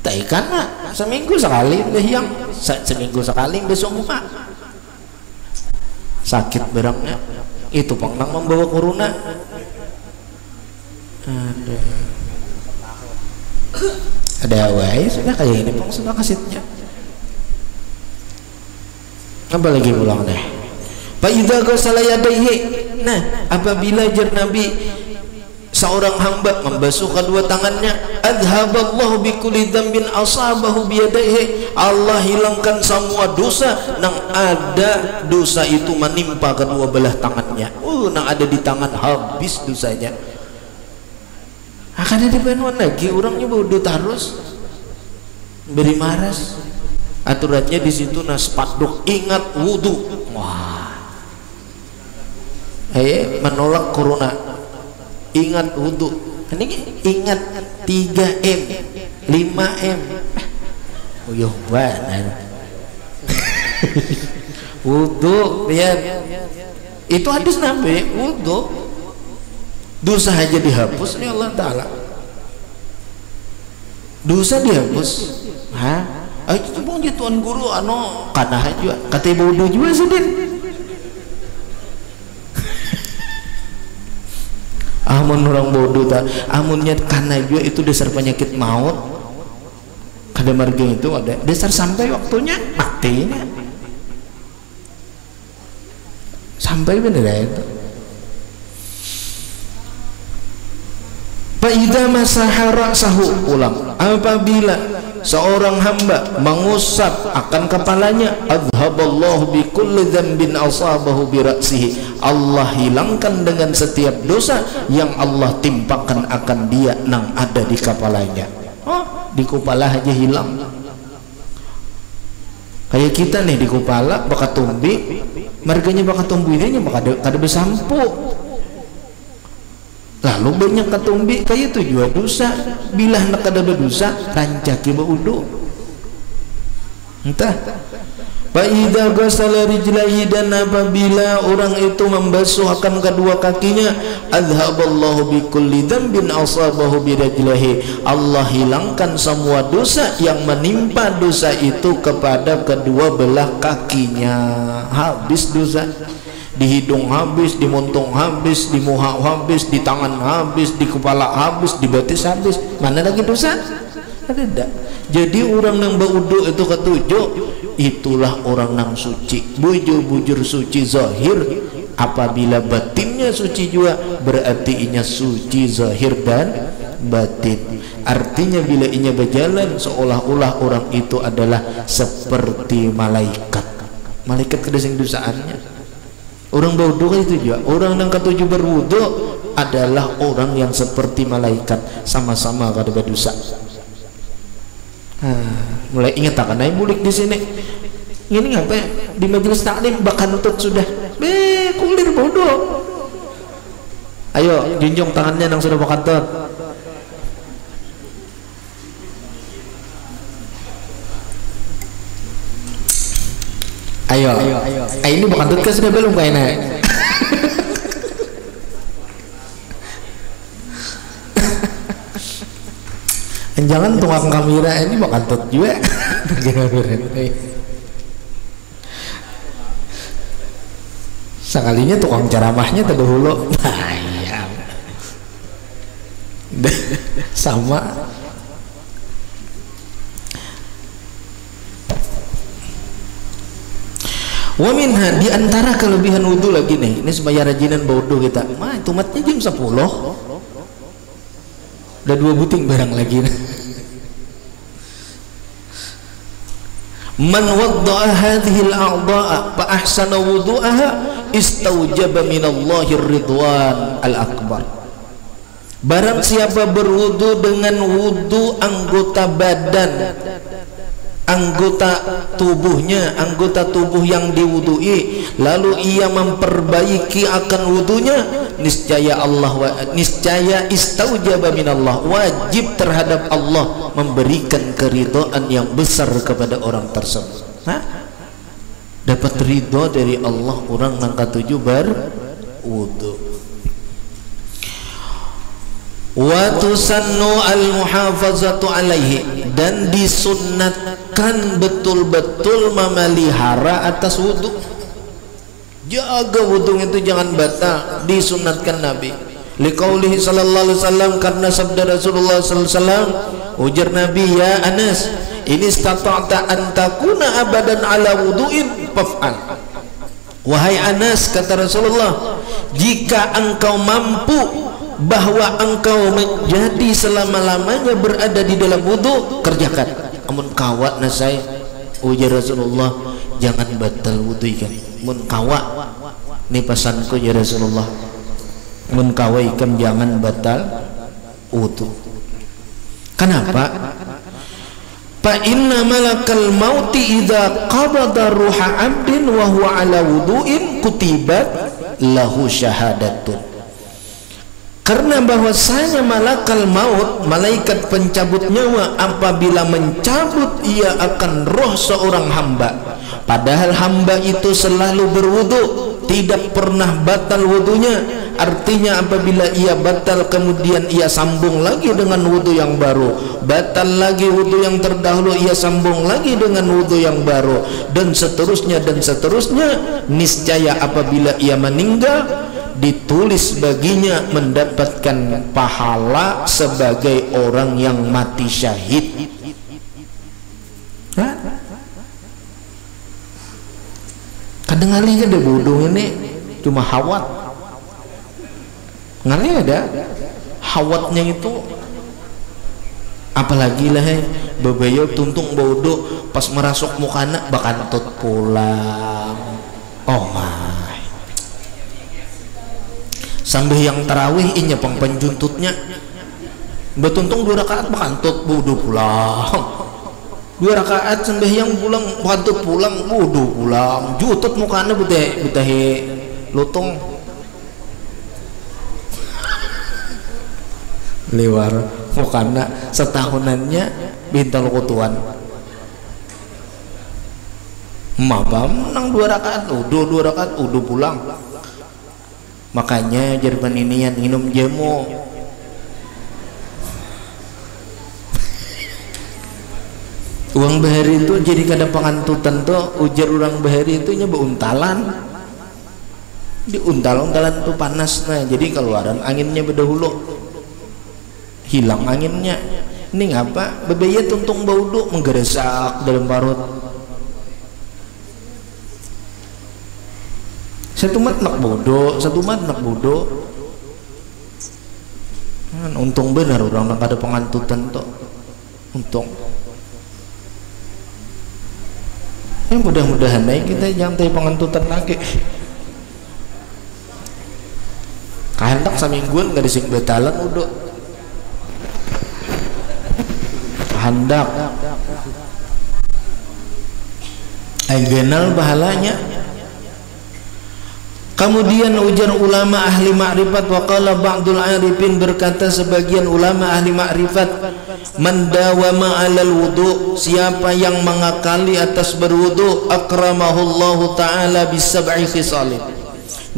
Tai kana seminggu sekali sembahyang, seminggu sekali besok muka. Sakit berangnya. Itu pengnang membawa corona. Ada wae sudah kayak ini pong sudah kasitnya. Apa lagi pulang deh. Fa idza ghasala yadayhi. Nah, apabila jar Nabi seorang hamba membasuh kedua tangannya, adhaballahu bikulli dzambin asabahu biyadaihi, Allah hilangkan semua dosa nang ada dosa itu menimpa kedua belah tangannya. Nang ada di tangan habis dosanya. Akan ada benuan lagi orangnya bodoh terus beri maras. Aturannya di situ naspaduk ingat wudu. Wah, menolak corona. Ingat wudu. Ini ingat 3M, 5M. Oh yo benar. Wudu lihat. Itu hadis Nabi wudu. Dosa aja dihapus oleh Allah Ta'ala. Dosa dihapus. Hah? Itu pun tuan guru anu kana juga kata bodoh juga sedin. Amun orang bodoh tak, amunnya kana juga itu dasar penyakit maut. Kada marga itu ada dasar sampai waktunya matinya. Sampai bener itu. Fa'idha masaha ra'sahu, ulang, apabila seorang hamba mengusap akan kepalanya, adhaballahu bikulli dzambin asabahu bi ra'sihi, Allah hilangkan dengan setiap dosa yang Allah timpakan akan dia nang ada di kepalanya. Oh, di kepala aja hilang. Kayak kita nih di kepala bakat tumbi, marganya bakat tumbi ini kada bersampu. Lalu banyak ketumbi kayak itu juga dosa. Bila nak ada berdosa rancaki baudu. Entah. Fa idza ghasala rijlaihi, dan apabila orang itu membasuh akan kedua kakinya, adhaballahu bikulli dzambin asabahu bi rijlaihi, Allah hilangkan semua dosa yang menimpa dosa itu kepada kedua belah kakinya. Habis dosa. Di hidung habis, di muntung habis, di muha habis, di tangan habis, di kepala habis, di betis habis. Mana lagi dosa? Ada. Jadi orang yang berwudu itu ketujuh, itulah orang yang suci. Bujur suci zahir. Apabila batinnya suci juga, berarti inya suci zahir dan batin. Artinya bila inya berjalan seolah-olah orang itu adalah seperti malaikat. Malaikat kedesing dosaannya. Orang berwudu itu juga. Orang yang ketujuh berwudu adalah orang yang seperti malaikat, sama-sama kada berdosa. Mulai ingat tak naik bulik di sini. Ini ngapa di majelis taklim bahkan nutut sudah. Kulir bodoh. Ayo junjung tangannya yang sudah bakantut. Ayo. Ini bukan tugas sudah belum kayaknya. Jangan tukang kamera ini bukan tut juga. Sekalinya tukang ceramahnya terdahulu. Nah, iya. Sama. Wa minha, di antara kelebihan wudu lagi nih. Ini supaya rajinan wudu kita. Mah itu matnya jam 10. Udah 2 buting barang lagi. Man wadda'a hadhihi al-a'dha'a fa ahsana wudu'aha istawjaba minallahi ridwan al-akbar. Barang siapa berwudu dengan wudu anggota badan, anggota tubuh yang diwudui, lalu ia memperbaiki akan wudunya, niscaya istaujaba minallah, wajib terhadap Allah memberikan keridhaan yang besar kepada orang tersebut. Dapat ridho dari Allah orang angka 7 berwudu. Wa tusannu al-muhafazatu alaihi, dan disunnatkan betul-betul memelihara atas wudu. Jaga wudu itu jangan batal, disunnatkan Nabi. Liqaulihi sallallahu alaihi wasallam, karena sabda Rasulullah sallallahu alaihi wasallam, ujar Nabi, ya Anas, ini istata'ta an takuna abadan ala wudu'in faf'al. Wahai Anas, kata Rasulullah, jika engkau mampu bahwa engkau menjadi selama-lamanya berada di dalam wudu, kerjakan. Amun kawat nasai, ujar Rasulullah, jangan batal wudu ikan. Mun kawat, ini pesanku ya Rasulullah, mun kawat ikan jangan batal wudu. Kenapa? Fa inna malakal mauti idza qabada ruha 'abdin wa huwa ala wudu'in kutibat lahu syahadatun. Karena bahwasanya malakal maut, malaikat pencabut nyawa, apabila mencabut ia akan roh seorang hamba, padahal hamba itu selalu berwudu, tidak pernah batal wudunya. Artinya apabila ia batal kemudian ia sambung lagi dengan wudu yang baru, batal lagi wudu yang terdahulu, ia sambung lagi dengan wudu yang baru, dan seterusnya, niscaya apabila ia meninggal ditulis baginya mendapatkan pahala sebagai orang yang mati syahid. Kadang kali ada bodoh ini cuma hawat, ngali ada hawatnya itu, apalagi lah bebayo tuntung bodoh pas merasuk mukana bakantut pulang. Oh my, sambil yang tarawih inya penjuntutnya betuntung 2 rakaat bakantut bodoh pulang, 2 rakaat sambil yang pulang bakantut pulang bodoh pulang, jutut mukana butahe lutong liwar mukana setahunannya bintang kutuan mabam nang 2 rakaat udah pulang. Makanya Jerman ini yang minum jamu, uang bahari itu jadi kada pengantutan tuh, ujar orang bahari itu nya beuntalan, di untal-untalan tuh panas, nah jadi keluaran anginnya berdahulu hilang anginnya. Ini ngapa bebaya tuntung baudu menggeresak dalam parut. Satu mat nak bodoh, untung benar orang nak ada pengantutan tuh, untung. Mudah-mudahan naik kita jangan tahu pengantutan lagi. Kahendak samingguan nggak dising betalan udah. Kahendak. Genal bahalanya. Kemudian ujar ulama ahli ma'rifat, wa qala ba'dul arifin, berkata sebagian ulama ahli ma'rifat, mendawama 'alal wudu, siapa yang mengakali atas berwudu, akramahullahu taala bisab'i khisalin,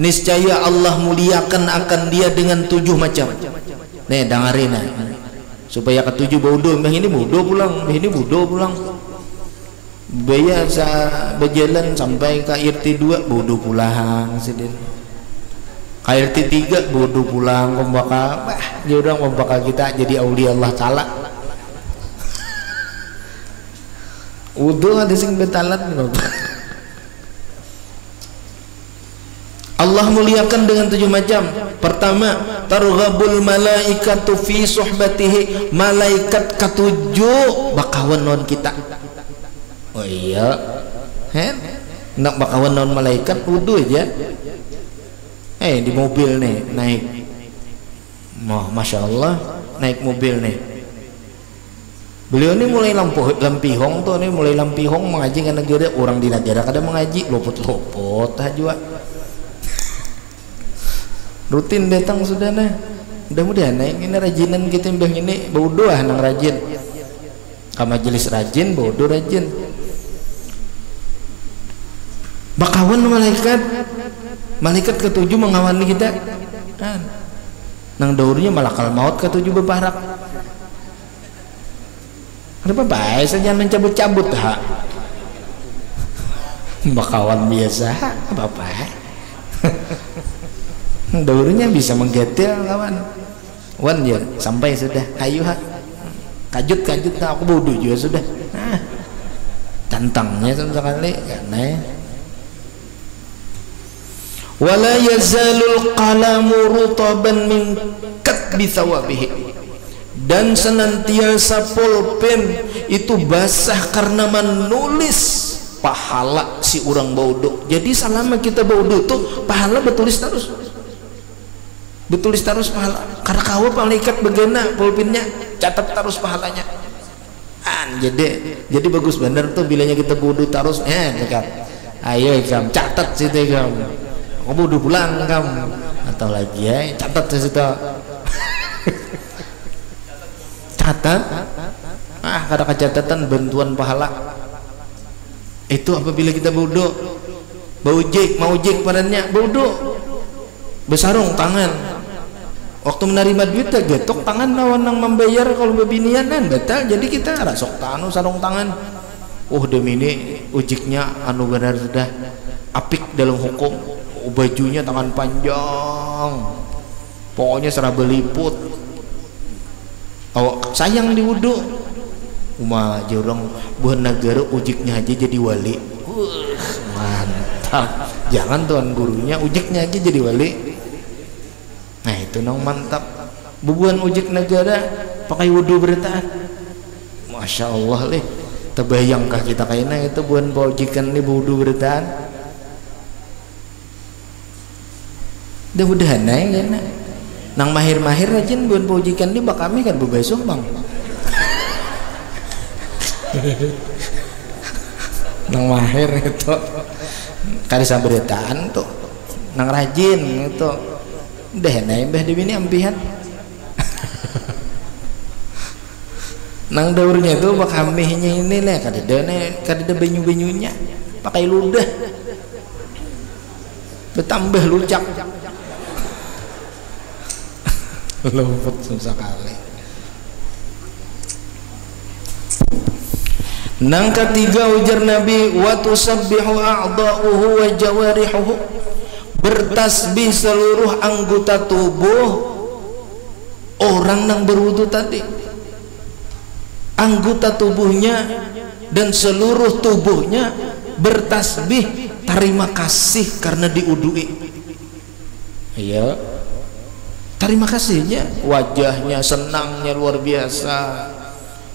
niscaya Allah muliakan akan dia dengan 7 macam. Nih dengerin supaya ketujuh wudu, mbah ini wudu pulang, mbah ini wudu pulang. Biasa berjalan sampai ke RT 2 wudu pulang sidin. KRT 3 wudu pulang, pembaka dia orang pembaka kita jadi aulia Allah taala. Wudu ada sing betalat. Allah muliakan dengan 7 macam. Pertama, targhabul malaikatu fi suhbatihi, malaikat ketujuh bakawan non kita. Oh iya, nak bakawan non malaikat wudu aja. Di mobil nih naik, masya Allah naik mobil nih. Beliau ini mulai lampihong tuh nih, mulai lampihong mengaji ke negara, orang di negara kadang mengaji lopot-lopot aja. Rutin datang sudah nah, mudah-mudahan nah ini rajinan kita mbah ini bau doa nang rajin, ke majelis rajin bau doa rajin. Bakawan malaikat ketujuh mengawani kita kan, nang daurnya malakal maut ketujuh bebarak. Ada apa baik saja mencabut-cabut ha, bakawan biasa apa daurnya bisa menggetil kawan. Wan ya sampai sudah, ayo ha, kajut aku bodoh juga sudah. Tantangnya sekali karena wala yazalul qalamu rutaban min katbi thawabihi, dan senantiasa pulpen itu basah karena menulis pahala si orang baudo. Jadi selama kita baudo tuh pahala betulis terus pahala, karena kau malaikat begena pulpennya catat terus pahalanya. Jadi bagus bener tuh bilanya kita baudo terus dekat. Ayo kamu catat situ kamu. Kamu udah pulang kamu atau lagi ya catat di situ. Catat kada kecatatan bantuan pahala itu apabila kita bodoh mau jek padanya bodoh besarung tangan waktu menerima duit getok tangan lawan yang membayar. Kalau bebinian kan batal, jadi kita rasok tangan sarung tangan. Demi ini ujiknya anu benar sudah apik dalam hukum. Bajunya tangan panjang, pokoknya serah beliput. Sayang di wudu aja orang buah negara ujiknya aja jadi wali. Mantap, jangan tuan gurunya ujiknya aja jadi wali. Nah itu nong mantap, bubuhan ujik negara pakai wudu bertaan. Masya Allah leh, terbayangkah kita kayaknya itu buan ujikan nih wudu bertaan. Mudah-mudahan naik ya nang mahir rajin buat pojikan ini bak kami kan bebesok bang. Nang mahir itu kali saberitaan tuh nang rajin itu udah naik mbah di sini ampihan. Nang daurnya itu bak kaminya ini lah kadada banyu-banyunya pakai ludah bertambah lucak. Luput susah kali. Nang ketiga ujar Nabi, wa tusabbihu a'dha'uhu wa jawarihuhu, bertasbih seluruh anggota tubuh orang nang berwudu tadi, anggota tubuhnya dan seluruh tubuhnya bertasbih terima kasih karena diudui. Iya, terima kasihnya, wajahnya senangnya luar biasa,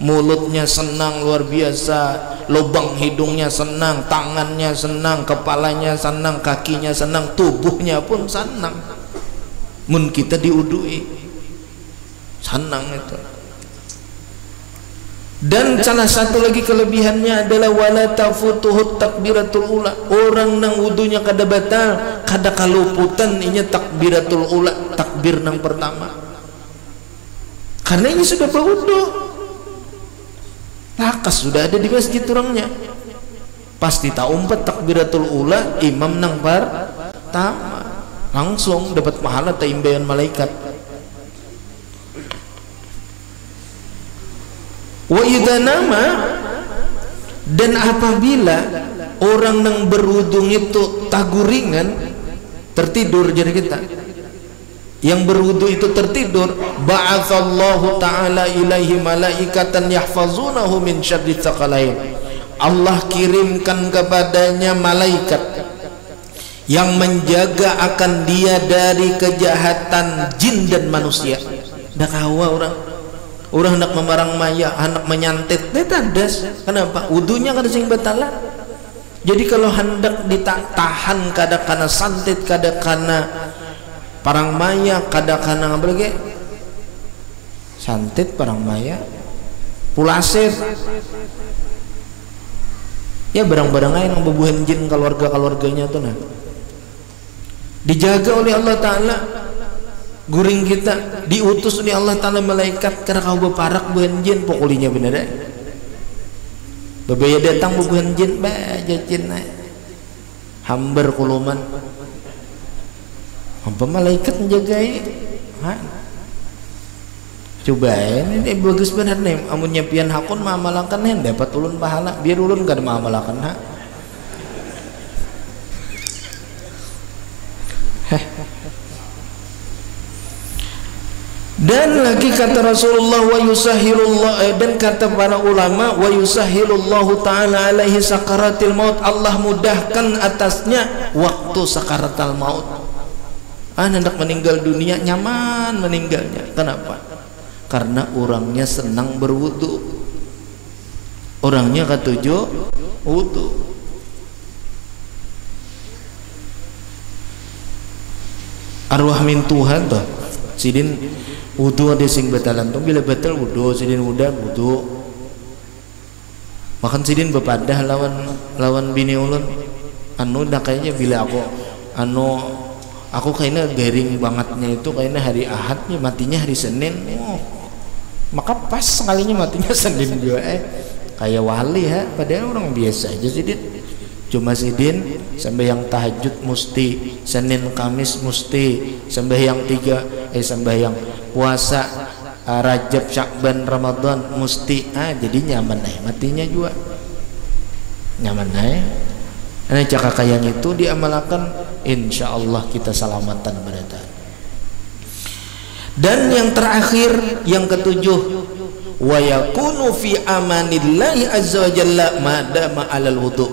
mulutnya senang luar biasa, lubang hidungnya senang, tangannya senang, kepalanya senang, kakinya senang, tubuhnya pun senang. Mun kita diudui senang itu. Dan salah satu lagi kelebihannya adalah wala tafutuhu takbiratul ula, orang nang wudunya kada batal, kada kaluputan inya takbiratul ula, takbir nang pertama, karena ini sudah berwudu. lakas sudah ada di masjid orangnya. Pasti tak umpet takbiratul ula, imam nang pertama, langsung dapat pahala taimbayan malaikat. Wa idza nama, dan apabila orang nang berwudu itu taguringan tertidur, jadi kita yang berwudu itu tertidur, ba'atsallahu ta'ala ilaihi malaikatan yahfazunahu min syarri tsaqalain. Allah kirimkan kepadanya malaikat yang menjaga akan dia dari kejahatan jin dan manusia. Dah kawa orang hendak memarang maya, hendak menyantet, tandas. Kenapa? Wudunya kada sing batalan. Jadi kalau hendak ditahan kada kana santet, kada kana parang maya, kada kana apa lagi? Santet, parang maya, pulasir. Ya barang-barang lain yang bebuhan jin keluarga-keluarganya tuh nah. Dijaga oleh Allah Ta'ala. Guring kita diutus oleh Allah Ta'ala malaikat karena kau beparak buhan jin pokoknya bener deh. Bebaya datang buhan jin baca jin naik. Hambar kuluman. Apa malaikat menjagai? Coba ini bagus benar nih, amun nyapian hakun mamalakan nih dapat ulun pahala, biar ulun kada mamalakan ha. Dan lagi kata Rasulullah wa yusahhilullah, dan kata para ulama wa yusahhilullahu ta'ala alaihi sakaratil maut, Allah mudahkan atasnya waktu sakaratul maut. Hendak meninggal dunia nyaman meninggalnya. Kenapa? Karena orangnya senang berwudu, orangnya ketujuh wudu. Arwah min Tuhan tuh sidin wudu ada sing batalan tuh bila batal wudu sidin wudu makan sidin bepadah lawan bini ulun anu dah kayaknya bila aku kayaknya garing bangetnya itu kayaknya hari Ahadnya matinya hari Senin. Maka pas sekalinya matinya Senin juga kayak wali ha, padahal orang biasa aja sidin. Cuma sidin sembahyang tahajud musti, Senin Kamis musti, sembahyang sembahyang puasa Rajab Syakban Ramadan musti. Jadi nyaman matinya juga nyaman Nah cakap yang itu diamalkan, insya Allah kita selamatan berada. Dan yang terakhir, yang ketujuh, wa yakunu fi amanillahi azza wa jalla madama alal wudu.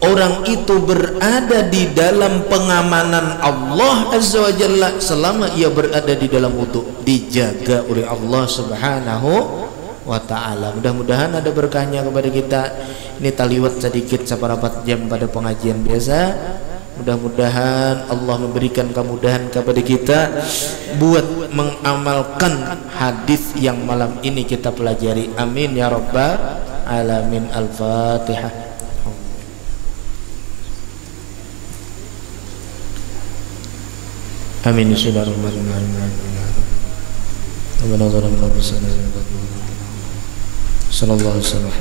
Orang itu berada di dalam pengamanan Allah azza wa jalla selama ia berada di dalam wudu, dijaga oleh Allah subhanahu wa ta'ala. Mudah-mudahan ada berkahnya kepada kita. Ini taliwat sedikit seperapat jam pada pengajian biasa. Mudah-mudahan Allah memberikan kemudahan kepada kita buat mengamalkan hadis yang malam ini kita pelajari. Amin ya rabbal alamin. Al-Fatihah. Amin. Sallallahu alaihi wasallam.